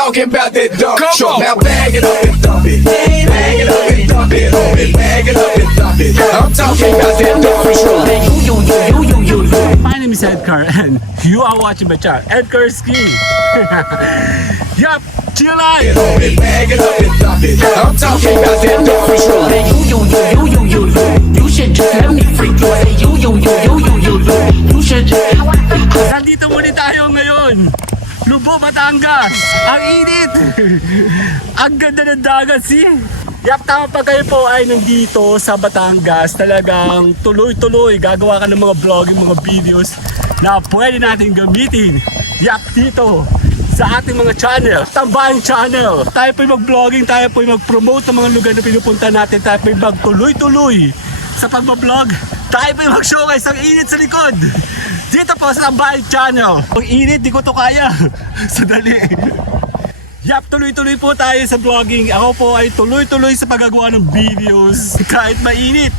talking about that dump truck. Now bag it up and dump it. Bag it up and dump it on it. Bag it up and dump it. I'm talking about that dump truck. My name is Edgar and you are watching my channel, Edgar Ski. Yup, chill out. Bag it up and dump it. I'm talking about that dump truck. You should just let me freak you. Say you should just. Nandito muna tayo ngayon. Lubo, Batangas. Ang init. Ang ganda ng dagat, see? Yap, tama pa kayo po ay nandito sa Batangas. Talagang tuloy-tuloy. Gagawa ka ng mga vlogging, mga videos na pwede natin gamitin. Yap, dito sa ating mga channel, Tambayan Channel. Tayo po'y mag-vlogging, tayo po'y mag-promote ng mga lugar na pinupunta natin. Tayo po'y magtuloy-tuloy sa pag-vlog. Tayo po'y mag-showcase ang init sa likod. Dito po sa Tambayan Channel. Ang init, di ko to kaya. Sadali. Yap, tuloy-tuloy po tayo sa vlogging. Ako po ay tuloy-tuloy sa paggagawa ng videos kahit mainit.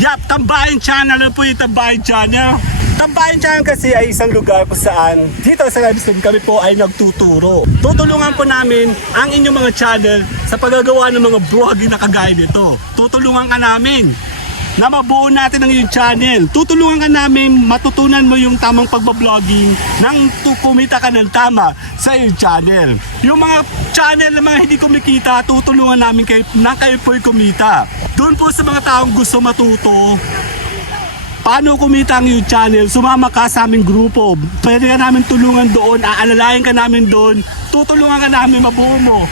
Yap, Tambayan Channel na po yung Tambayan Channel. Tambayan Channel kasi ay isang lugar kung saan dito sa live stream kami po ay nagtuturo. Tutulungan po namin ang inyong mga channel sa paggagawa ng mga vlogging na kagaya nito. Tutulungan ka namin na mabuo natin ang iyong channel. Tutulungan ka namin matutunan mo yung tamang pagbabloging nang kumita ka ng tama sa iyong channel. Yung mga channel na mga hindi kumikita, tutulungan namin kayo na kayo po'y kumita. Doon po sa mga taong gusto matuto paano kumita ang iyong channel, sumama ka sa aming grupo. Pwede ka namin tulungan doon, aalalayan ka namin doon, tutulungan ka namin mabuo mo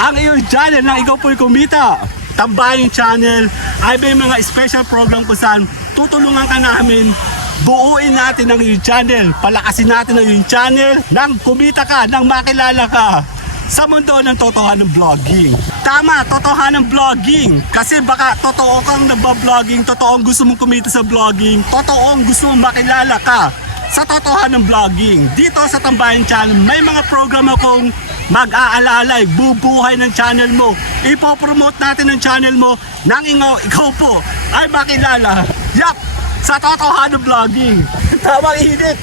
ang iyong channel na ikaw po'y kumita. Tambayan Channel ay may mga special program kung saan tutulungan ka namin, buuin natin ang iyong channel, palakasin natin ang iyong channel, nang kumita ka, nang makilala ka sa mundo ng totohanan ng vlogging. Tama, totohanan ng vlogging. Kasi baka totoo kang nagba-vlogging, totoong gusto mong kumita sa vlogging, totoong gusto mong makilala ka sa totohanan ng vlogging. Dito sa Tambayan Channel, may mga program akong mag-aalalay, bubuhay ng channel mo. Ipopromote natin ang channel mo nang ikaw po ay makilala. Yap, sa totohanan ng vlogging. Tamang init.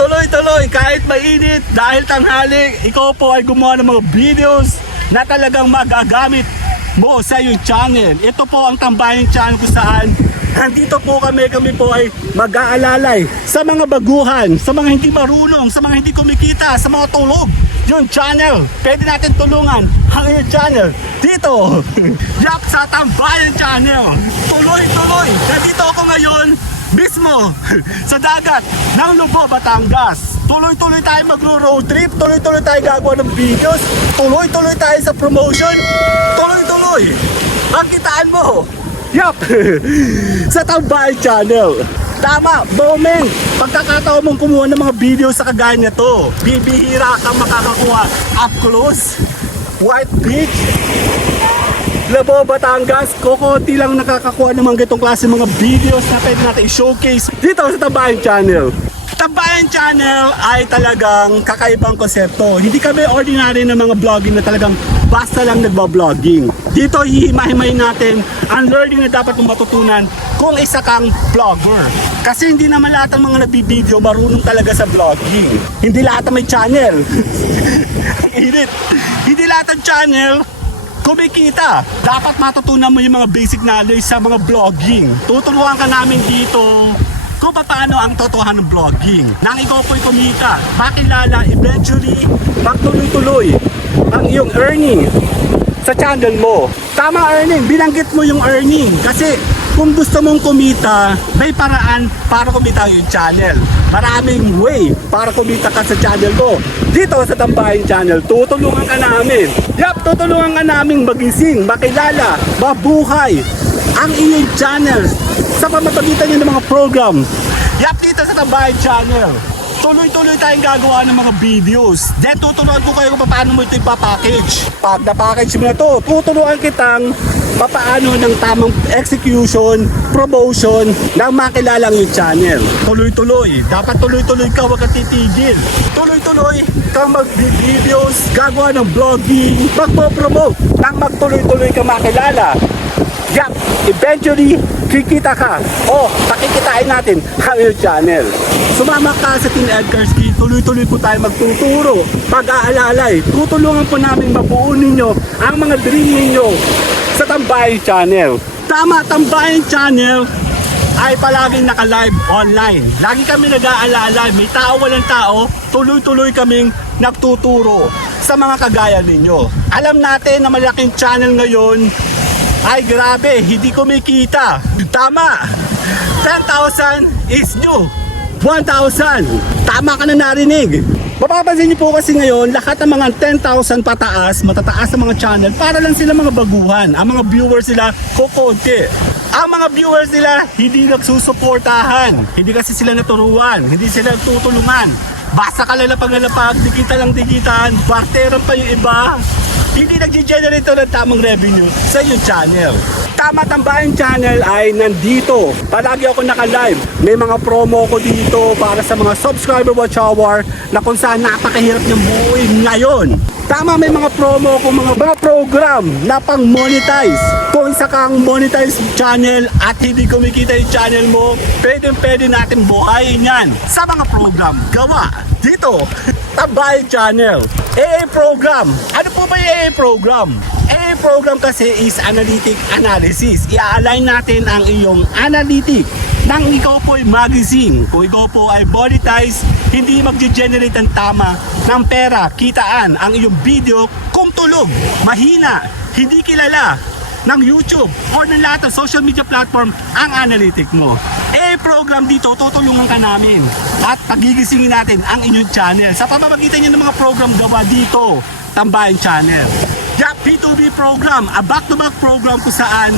Tuloy-tuloy, kahit mainit, dahil tanghali, ikaw po ay gumawa ng mga videos na talagang magagamit mo sa iyong channel. Ito po ang Tambayan Channel kung saan nandito po kami po ay mag-aalalay sa mga baguhan, sa mga hindi marunong, sa mga hindi kumikita, sa mga tulog. Yung channel, pwede natin tulungan ang iyong channel dito. Yap, sa Tambayan Channel. Tuloy-tuloy. Nandito ako ngayon mismo sa dagat ng Lubo, Batangas. Tuloy-tuloy tayo magro-road trip, tuloy-tuloy tayo gagawa ng videos, tuloy-tuloy tayo sa promotion, tuloy-tuloy. Ang kitaan mo. Yup! Sa Tambayan Channel. Tama, moment. Pagkakataon mong kumuha ng mga video sa kagaya nito, bibihira kang makakakuha up close, White Beach, Lubo, Batangas. Kukunti lang nakakakuha ng mga ganitong klase mga videos na pwede natin i-showcase dito sa Tambayan Channel. Tambayan Channel ay talagang kakaibang konsepto. Hindi kami ordinary na mga vlogging na talagang basta lang nagba-vlogging. Dito hihimay-himayin natin ang learning na dapat mong matutunan kung isa kang vlogger. Kasi hindi naman lahat ng mga nagbibideo marunong talaga sa vlogging. Hindi lahat ng may channel. Init. Hindi lahat ng channel kumikita. Dapat matutunan mo yung mga basic knowledge sa mga vlogging. Tutulungan ka namin dito kung paano ang totohanan ng vlogging. Nang ikaw po'y kumita, makilala, eventually, magtuloy-tuloy ang iyong earning sa channel mo. Tama earning, binanggit mo yung earning. Kasi kung gusto mong kumita, may paraan para kumita yung channel. Maraming way para kumita ka sa channel mo. Dito sa Tambayan Channel, tutulungan ka namin. Yap, tutulungan ka namin magising, makilala, mabuhay ang iyong channel sa pamamagitan niyo ng mga program. Yap, dito sa Tambayan Channel, tuloy-tuloy tayong gagawa ng mga videos. Then tutulungan ko kayo kung paano mo ito ipapackage. Pag na-package mo na ito, tutulungan kitang paano ng tamang execution, promotion, nang makilala ang iyong channel. Tuloy-tuloy. Dapat tuloy-tuloy ka, huwag kang titigil. Tuloy-tuloy kang mag-videos, gagawa ng vlogging, magpo-promote, nang magtuloy-tuloy ka makilala. Yap, eventually, kikita ka o pakikitain natin ang iyong channel. Sumama ka sa Team Edgar Ski tuloy-tuloy po tayo magtuturo, pag-aalalay. Tutulungan po namin mabuo ninyo ang mga dream ninyo sa Tambayan Channel. Tama, Tambayan Channel ay palaging naka-live online. Lagi kami nag-aalala, may tao walang tao, tuloy-tuloy kaming nagtuturo sa mga kagaya ninyo. Alam natin na malaking channel ngayon ay grabe, hindi kumikita. Tama, 10,000 is new. 1,000. Tama ka na narinig. Mapapansin niyo po kasi ngayon, lahat ng mga 10,000 pataas, matataas ang mga channel, para lang sila mga baguhan. Ang mga viewers sila, kukunti. Ang mga viewers nila, hindi nagsusuportahan. Hindi kasi sila naturuan. Hindi sila tutulungan. Basta ka lalapag-lalapag, dikita lang dikitan, barteran pa yung iba. Hindi nag-generate ng tamang revenue sa yung channel. Tama, Tambayan Channel ay nandito. Palagi ako naka-live. May mga promo ko dito para sa mga subscriber watch hour na kung saan napakahirap ng buhay ngayon. Tama, may mga promo ko, mga program na pang monetize. Kung isa kang monetize channel at hindi kumikita yung channel mo, pwede natin buhayin yan sa mga program gawa dito. Tambayan Channel. AA program. Ano po ba yung AA program? AA program kasi is analytic analysis. I-align natin ang iyong analytic nang ikaw po ay magazine. Kung ikaw po ay monetize, hindi mag-generate ang tama ng pera, kitaan ang iyong video kung tulog, mahina, hindi kilala ng YouTube or ng lahat ng social media platform ang analytic mo. Program dito, tutulungan ka namin at pagigisingin natin ang inyong channel sa pamamagitan nyo ng mga program gawa dito, Tambayan Channel. P2B program, a back-to-back program kung saan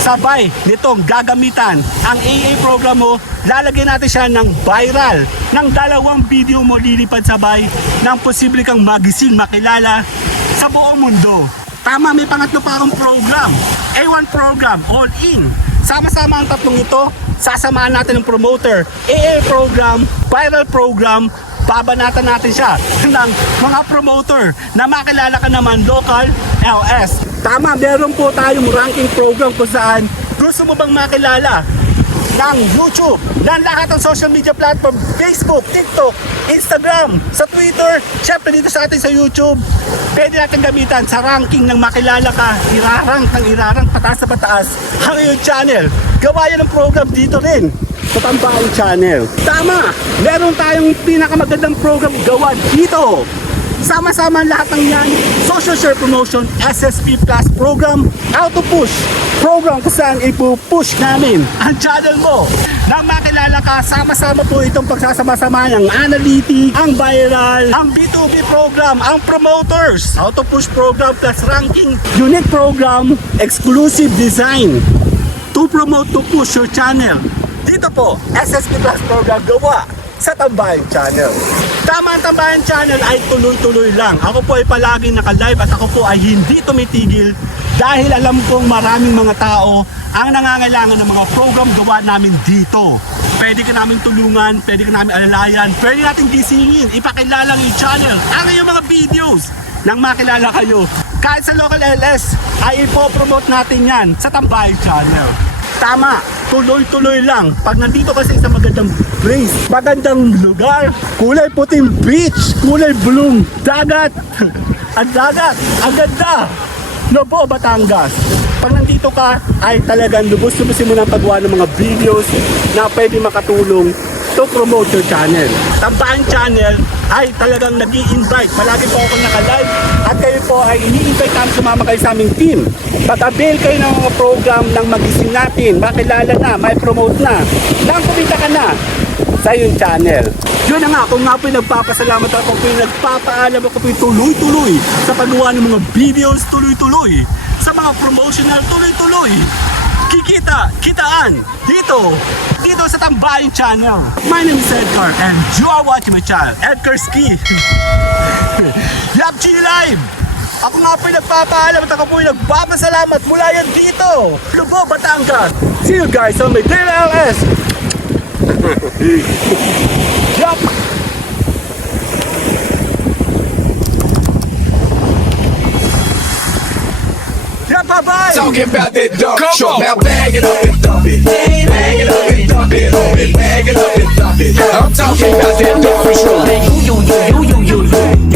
sabay nitong gagamitan ang AA program mo. Lalagyan natin siya ng viral, ng 2 video mo lilipad sabay ng posible kang magising, makilala sa buong mundo. Tama, may pangatlo pa akong program, A1 program, all in. Sama-sama ang tatlong ito, sasamahan natin ng promoter, AA program, viral program, babanatan natin siya ng mga promoter na makilala ka naman local LS. Tama, meron po tayong ranking program kung saan gusto mo bang makilala ng YouTube, ng lahat ng social media platform, Facebook, TikTok, Instagram, sa Twitter, syempre dito sa atin sa YouTube, pwede natin gamitan sa ranking ng makilala ka, irarang, pataas na pataas ang iyong channel. Gawa yan ng program dito rin sa Tambayan Channel. Tama, meron tayong pinakamagandang program gawa dito. Sama-sama lahat ng yan, Social Share Promotion, SSP Plus program, Auto Push program kung saan ipupush namin ang channel mo. Nang makilala ka, sama-sama po itong pagsasama-sama ng analytic, ang viral, ang B2B program, ang promoters, Auto Push program plus ranking, unique program, exclusive design to promote, to push your channel. Dito po, SSP Plus program gawa sa Tambayan Channel. Tama, ang Tambayan Channel ay tuloy-tuloy lang. Ako po ay palaging naka-live at ako po ay hindi tumitigil dahil alam kong maraming mga tao ang nangangailangan ng mga program gawa namin dito. Pwede ka namin tulungan, pwede ka namin alalayan, pwede natin gisingin, ipakilala ang channel, ang iyong mga videos nang makilala kayo. Kahit sa local LS ay ipopromote natin yan sa Tambayan Channel. Tama, tuloy-tuloy lang. Pag nandito kasi sa magandang place, magandang lugar, kulay puting beach, kulay blue dagat, ang dagat, ang ganda, Lobo, Batangas. Pag nandito ka, ay talagang lubos-lubusin mo ng paggawa ng mga videos na pwede makatulong to promote your channel. Tambayan Channel ay talagang nag-i-invite. Palagi po ako naka-live at kayo po ay ini-invite namin sumama kayo sa aming team. Pag-avail kayo ng mga program ng magising natin, makilala na, may promote na, nang kumita ka na sa yung channel. Yun na nga, kung nga po yung nagpapasalamat ako, kung yung nagpapaalam ako po yung tuloy-tuloy sa paggawa ng mga videos, tuloy-tuloy sa mga promotional, tuloy-tuloy. Kitaan, dito sa Tambayan Channel. My name is Edgar and you are watching my channel, Edgar Ski. Yap G Live! Ako nga po yung nagpapaalam at ako po yung nagpapasalamat mula yan dito, Lobo, Batangas. See you guys on my DLS. Yup! Yeah, bye-bye! Talking about that dump truck. Now bag it up and dump it. Bag bag it up and dump it on me, bag it up and dump it. I'm talking about that dump truck. Hey, you.